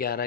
11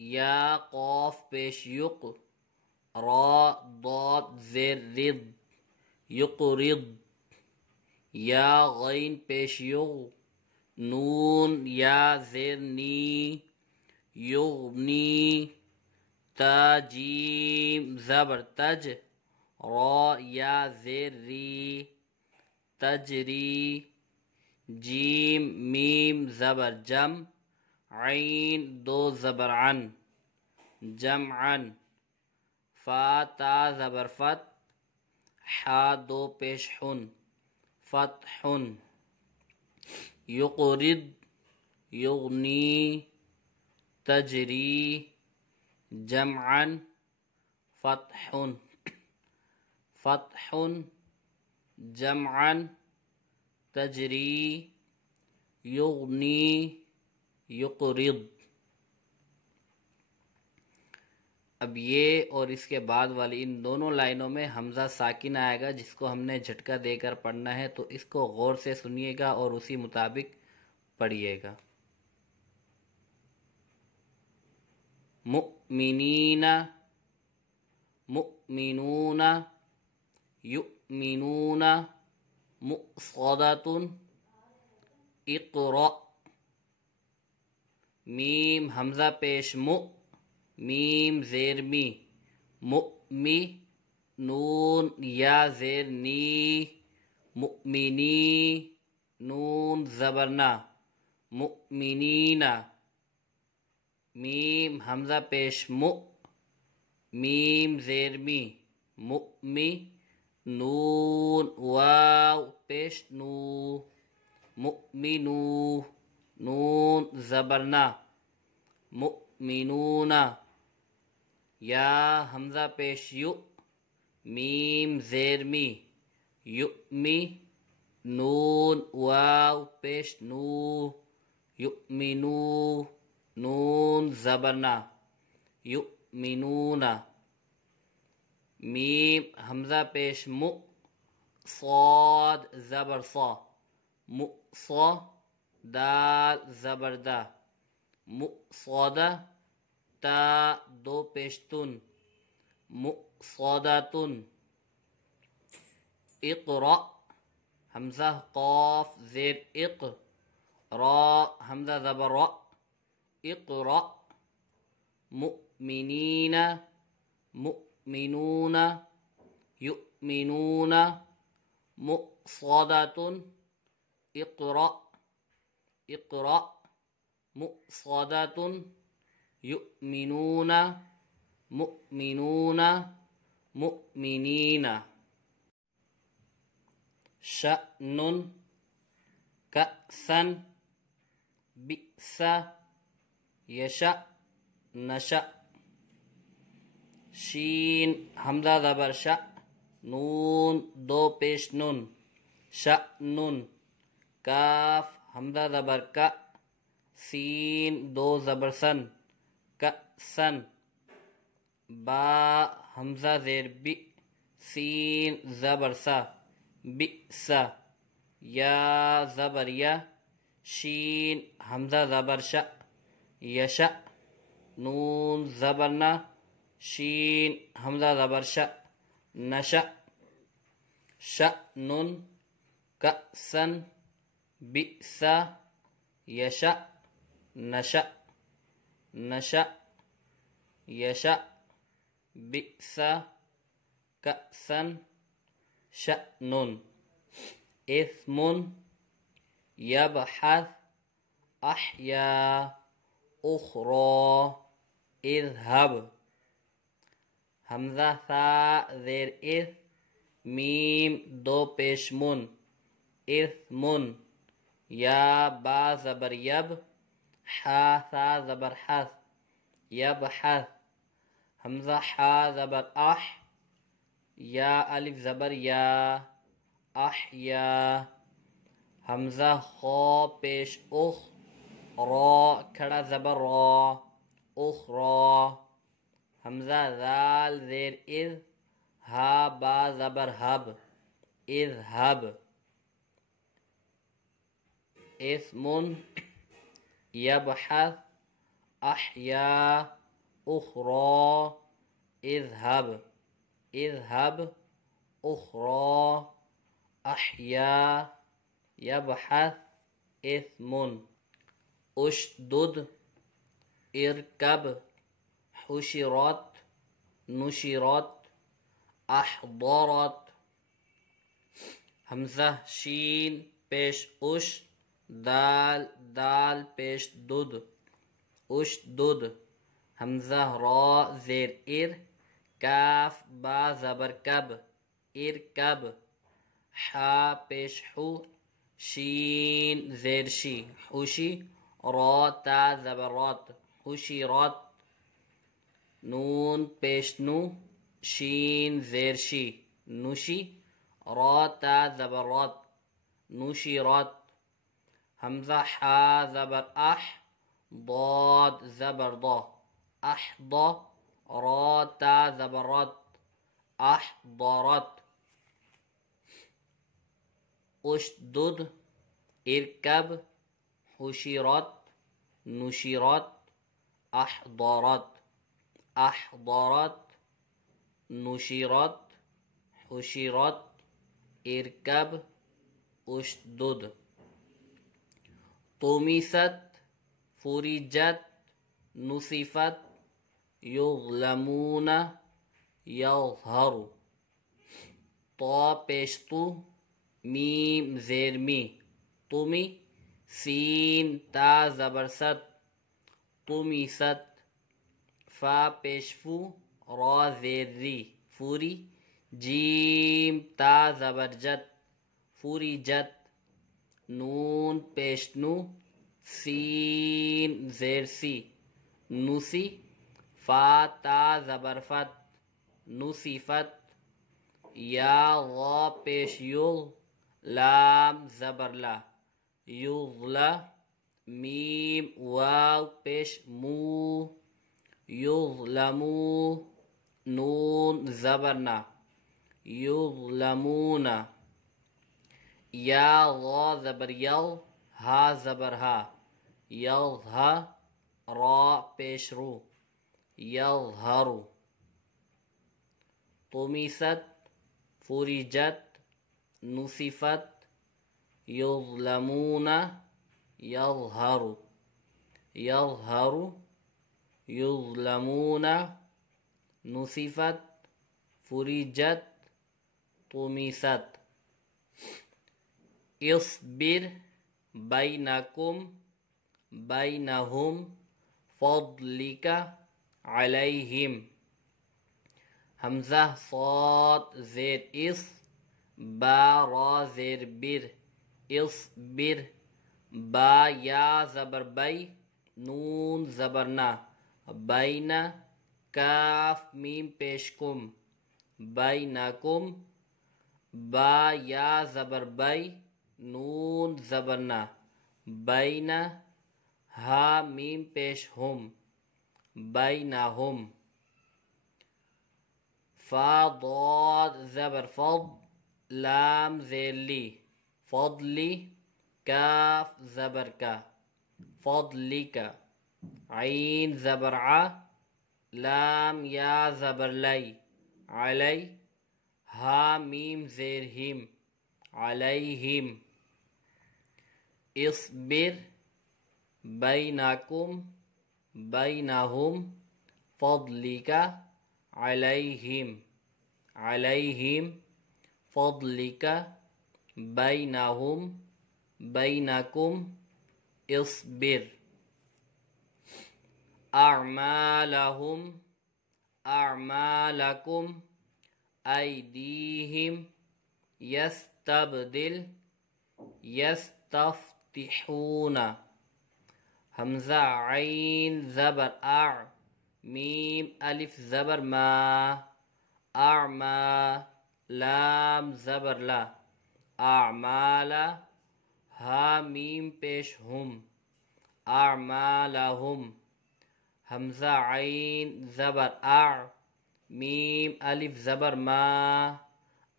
یا قاف پیش یق، را ضاد زیر رض، یقرض. یا غین پیش یغ، نون یا زیر نی، یغنی. تا جیم زبر تج، را یا زیر ری، تجری. جیم میم زبر جم، عین دو زبر عن، جمعا. فا تا زبر فت، حا دو پیش حن، فتح. یقرض یغنی، تجری. جمعا فتح، فتح. جمعا تجری، یغنی یقرض. اب یہ اور اس کے بعد والی ان دونوں لائنوں میں حمزہ ساکن آئے گا جس کو ہم نے جھٹکا دے کر پڑھنا ہے، تو اس کو غور سے سنیے گا اور اسی مطابق پڑھیے گا. مؤمنین، مؤمنون، یؤمنون. مؤصدۃ، اقرأ. میم حمزہ پیش مؤ، میم زیر می، مؤمی. نون یا زیر نی، مؤمنی. نون زبرنا، مؤمنین. میم حمزہ پیش مؤ، میم زیر می، مؤمی. نون واو پیش نو، مؤمنو. نون زبرنا، مؤمنون. یا حمزہ پیش یو، میم زیر می، یؤمی. نون واو پیش نو، یؤمنو. نون زبرنا، یؤمنون. میم حمزہ پیش مؤ، صاد زبر صا، مؤصا. دال زبر دا، مؤصدہ. تا دو پیشتن، مؤصدۃ. اقرأ حمزہ قاف زیر اق، را حمزہ زبر را، اقرأ. مؤمنین، مؤمنون، یؤمنون. مؤصدۃ، اقرأ، اقرأ. مؤصدۃ، یؤمنون، مؤمنون، مؤمنین. شأن، کأسا، بئس، یشأ، نشأ. شین حمزہ زبر شأ، نون دو پیش نن، شأنن. کاف حمزہ زبر کا، سین دو زبر سن، کأسن. با حمزہ زیر بی، سین زبر سا، بئس. یا زبر یا، شین حمزہ زبر شأ، یشأ. نون زبرنا، شین حمزہ زبر شأ، نشأ. شأن، کأسا، بئس، یشأ، نشأ. نشأ، یشأ، بئس، کأسا، شأن. اسم، یبحث، احیا، اخری، اذهب. حمزہ ثا زیر اذ، میم دو پیش من، اثمن. یا با زبر یب، حا ثا زبر حث، یبحث. حمزہ حا زبر اح، یا الف زبر یا، احیا. حمزہ خا پیش اخ، را کھڑا زبر را، اخرا. حمزہ ذال زیر اذ، ہا با زبر حب، اذهب. اسم، یبحث، احیا، أخرى اذهب اذهب أخرى أحيا يبحث إثم أشدد اركب حشرت نشرت أحضرت حمزہ شین پیش اش دال دال پیش دد اشدد حمزہ را زیر ار کاف با زبر کب ارکب حا پیش حو شین زیر شی حوشی را تا زبر رات حشرات نون پیش نو شین زیر شی نوشی را تا زبر رات نشرات حمزہ حا زبر اح ضاد زبر ضا احضا را تا زبر رات احضرت اشدد ارکب حشرت نشرت احضرت احضرت نشرت حشرت ارکب اشدد طمست فرجت نصفت یظلمون یظہر طا پیش تو میم زیر می طمی سین تا زبر ست طمیست فا پیش فو را زیر ری فوری جیم تا زبر جت فوری جت نون پیش نو سین زیر سی نوسی فا تا زبر فت نصفت یا غا پیش یغ لام زبر لا یغلا میم واو پیش مو یظلمو نون زبرنا یظلمون یا غا زبر یل ہا زبر ہا یظہا را پیش رو یظہرو طمیست فرجت نصفت یظلمون یظہرو یظہرو یظلمون نصفت فرجت طمیست اصبر بینکم بینہم فضلک علیہم حمزہ صاد زیر اس با را زیر بر اصبر با یا زبر بی نون زبرنا بین کاف میم پیش کم بینکم با یا زبر بی نون زبرنا بین ہا میم پیش ہم بینہم فا ضاد زبر فض لام زیر لی فضلی کاف زبر کا فضلک عین زبر ع لام یا زبر لی علی ہا میم زیر ہم علیہم اصبر بینکم بینہم فضلک علیہم علیہم فضلک بینہم بینکم اصبر اعمالہم اعمالکم ایدیہم یستبدل یستفتحون حمزہ عین زبر اع میم الف زبر ما اعما لام زبر لا اعمال ہا میم پیش ہم اعمالہم حمزہ عین زبر اع میم الف زبر ما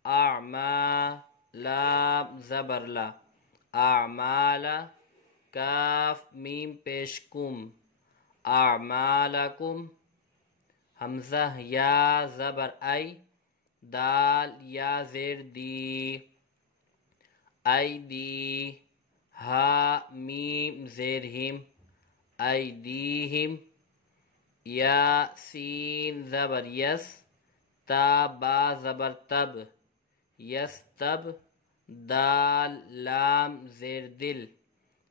اعما لام زبر لا اعمال کاف میم پیش کم اعمالکم حمزہ یا زبر ای، دال یا زیر دی، ایدی، ہا میم زیر ہم، ایدیہم، یا سین زبر یس، تا با زبر تب، یس تب، دال لام زیر دل،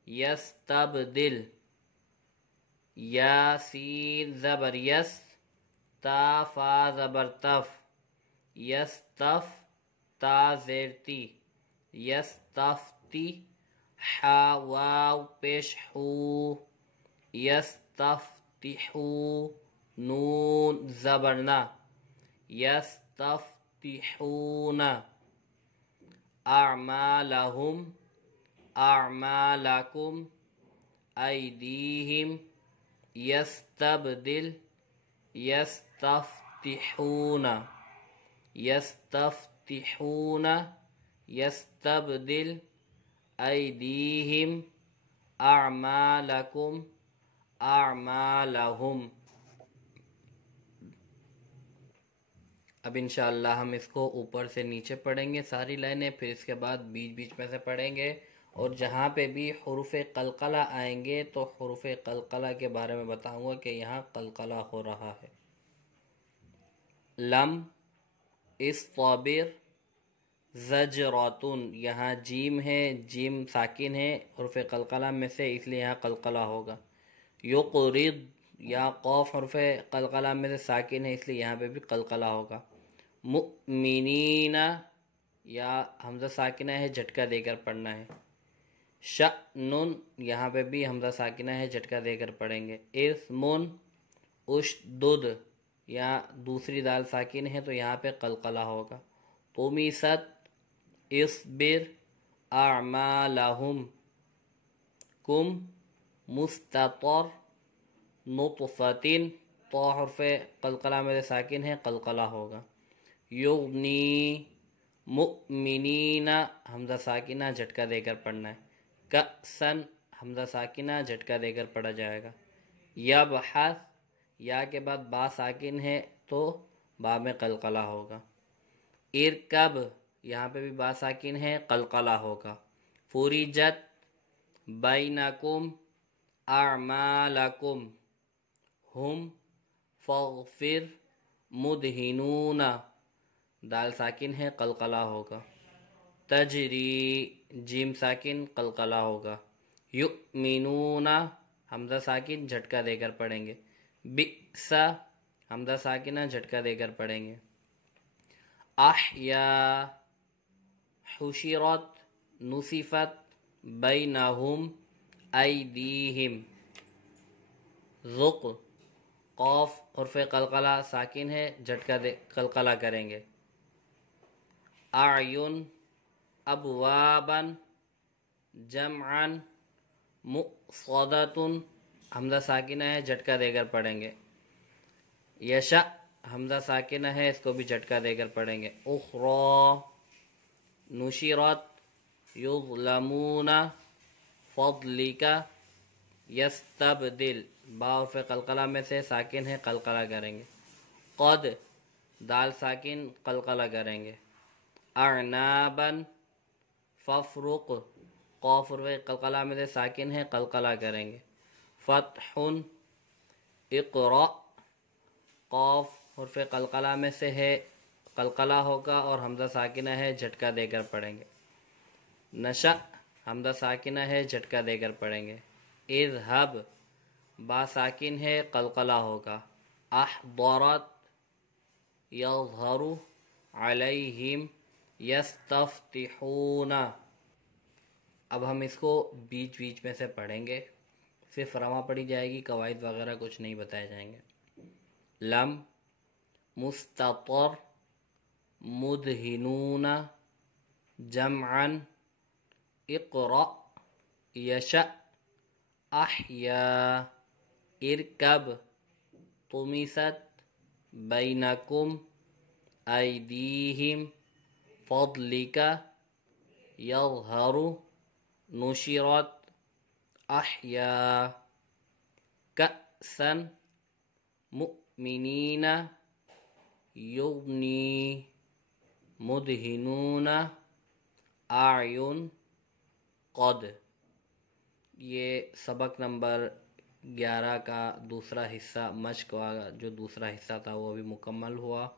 یس تب دل، یا سین زبر یس، تا فا زبر تف، یس تف، تا زیر تی، یس تف تی، حا واو پیش حو، یس تف تی حو، نون زبرنا، یس تف تی حون، اعمالہم، اعمالکم، ایدیہم، یستبدل، یستفتحون، یستفتحون، یستبدل، ایدیہم، اعمالکم، اعمالہم۔ اب انشاءاللہ ہم اس کو اوپر سے نیچے پڑھیں گے ساری لائنیں، پھر اس کے بعد بیچ بیچ میں سے پڑھیں گے، اور جہاں پہ بھی حروف قلقلہ آئیں گے تو حروف قلقلہ کے بارے میں بتاؤں گا کہ یہاں قلقلہ ہو رہا ہے۔ لم، اصطبر، زجراتن، یہاں جیم ہے، جیم ساکن ہے حروف قلقلہ میں سے، اس لیے یہاں قلقلہ ہوگا۔ یقرض، یا قوف حرف قلقلہ میں سے ساکن ہے، اس لیے یہاں پہ بھی قلقلہ ہوگا۔ مؤمنین، یا حمزہ ساکنہ ہے، جھٹکا دے کر پڑھنا ہے۔ شأن، یہاں پہ بھی حمزہ ساکنہ ہے، جھٹکا دے کر پڑھیں گے۔ اسم، اشدد، یا دوسری دال ساکن ہے تو یہاں پہ قلقلہ ہوگا۔ طمست، اصبر، اعمالہم، کم، مستطر، نطفتن، تو حرف قلقلہ میں سے ساکن ہے، قلقلہ ہوگا۔ یغنی، مؤمنین، حمزہ ساکنہ جھٹکا دے کر پڑھنا ہے۔ کأسن، حمزہ ساکنہ جھٹکا دے کر پڑھا جائے گا۔ یبحث، یا کے بعد با ساکن ہے تو با میں قلقلہ ہوگا۔ ارکب، یہاں پہ بھی با ساکن ہے، قلقلہ ہوگا۔ فرجت، بینکم، اعمالکم، ہم، فاغفر، مدہنون، دال ساکن ہے، قلقلہ ہوگا۔ تجری، جیم ساکن، قلقلہ ہوگا۔ یؤمنون، حمزہ ساکن جھٹکا دے کر پڑھیں گے۔ بئس، حمزہ ساکنہ جھٹکا دے کر پڑھیں گے۔ احیا، حشرت، نصفت، بینہم، ایدیہم۔ ذق، قوف حرف قلقلہ ساکن ہے، جھٹکا دے قلقلہ کریں گے۔ اعین، ابوابا، جمعا، مؤصدۃ، حمزہ ساکنہ ہے، جھٹکا دے کر پڑھیں گے۔ یشاء، حمزہ ساکنہ ہے، اس کو بھی جھٹکا دے کر پڑھیں گے۔ اخری، نشرت، یظلمون، فضلک، یستبدل، با حرف قلقلہ میں سے ساکن ہے، قلقلہ کریں گے۔ قد، دال ساکن، قلقلہ کریں گے۔ اعنابا، ففرق، قاف حرف قلقلہ میں سے ساکن ہے، قلقلہ کریں گے۔ فتح، اقرأ، قاف حرف قلقلہ میں سے ہے، قلقلہ ہوگا اور حمزہ ساکنہ ہے، جھٹکا دے کر پڑھیں گے۔ نشأ، حمزہ ساکنہ ہے، جھٹکا دے کر پڑھیں گے۔ اذهب، با ساکن ہے، قلقلہ ہوگا۔ احضرت، یظہر، علیہم، یستفتحون۔ اب ہم اس کو بیچ بیچ میں سے پڑھیں گے، صرف رواں پڑھی جائے گی، قواعد وغیرہ کچھ نہیں بتائے جائیں گے۔ لم، مستطر، مدہنون، جمعا، اقرأ، یشأ، احیا، ارکب، طمست، بینکم، ایدیہم، فضلک، یظہر، نشرت، احیا، کأسا، مؤمنین، یغنی، مدہنون، اعین، قد۔ یہ سبق نمبر 11 کا دوسرا حصہ مشق کا جو دوسرا حصہ تھا وہ بھی مکمل ہوا۔